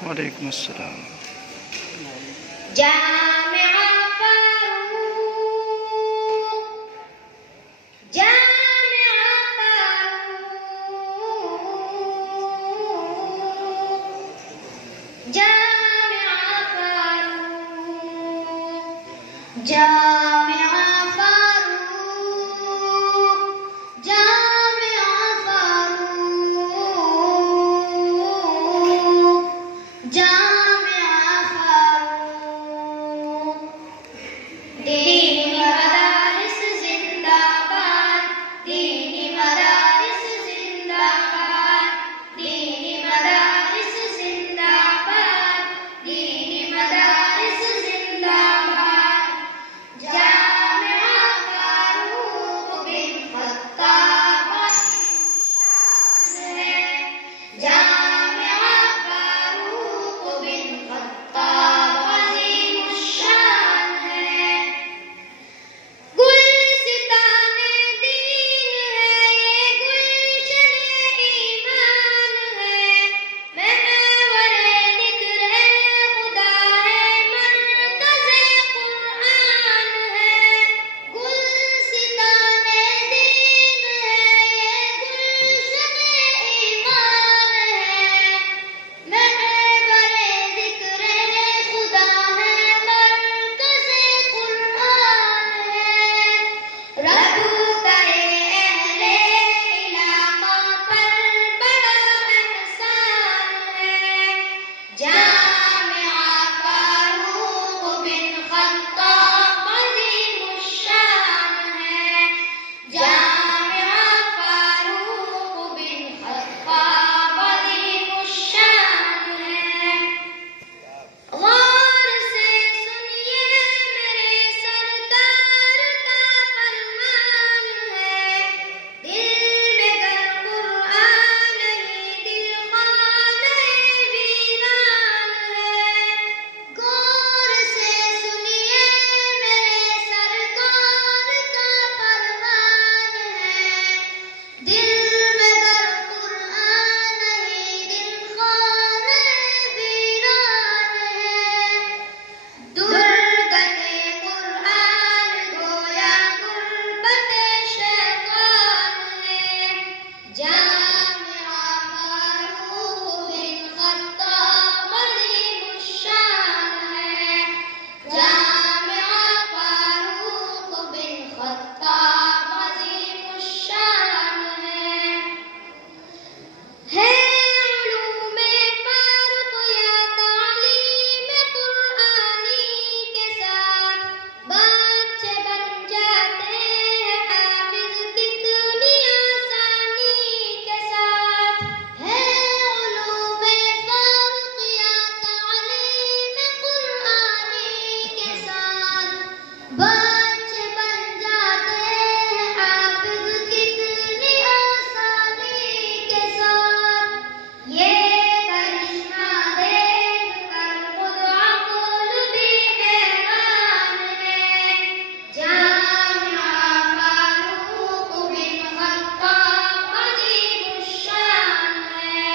वालेकुम अस्सलाम। जामिआ फारूक, जामिआ फारूक, जामिआ फारूक, जामिआ फारूक, जामिआ फारूक, जामिआ फारूक। दीनी मदारिस जिंदाबाद, दीनी मदारिस जिंदाबाद, दीनी मदारिस जिंदाबाद, दीनी मदारिस जिंदाबाद। जामिआ फारूक बिन खत्ताब है, जामिआ फारूक बिन खत्ताब अज़ीमुश्शान है। गुलसिताने दीन है ये, गुलशने ईमान है, महवरे ज़िक्र खुदा है, मरकज़े कुरान है। गुलसिताने दीन है ये, गुलशने ईमान है, महवरे ज़िक्र खुदा है, मरकज़े कुरान है। रबूताए अहले इलाका पर बड़ा एहसान है। जामिआ फारूक बिन खत्ताब अज़ीमुश्शान है, जामिआ फारूक बिन खत्ताब अज़ीमुश्शान है। गौर से सुनिए मेरे सरकार का फरमान है, दिल में गर कुरान नहीं, दिल खाने वीरान है। गौर से सुनिए मेरे सरकार का फरमान है, दिल में गर कुरान नहीं, दिल खाने वीरान है। दुर्गते कुरान गोया गुर्बते शैतान है। जामिआ फारूक बिन खत्ताब अज़ीमुश्शान है, जामिआ फारूक बिन खत्ताब अज़ीमुश्शान है। उलूमे फारूक या तालीम कुरानी के साथ बच्चे बन जाते हैं हाफिज कितनी आसानी के साथ। है उलूमे फारूक या तालीम कुरानी के साथ बच्चे बन जाते हैं हाफिज कितनी आसानी के साथ। ये करिश्मा देखकर खुद अक़्ल भी हैरान है। जामिआ फारूक बिन खत्ताब अज़ीमुश्शान है,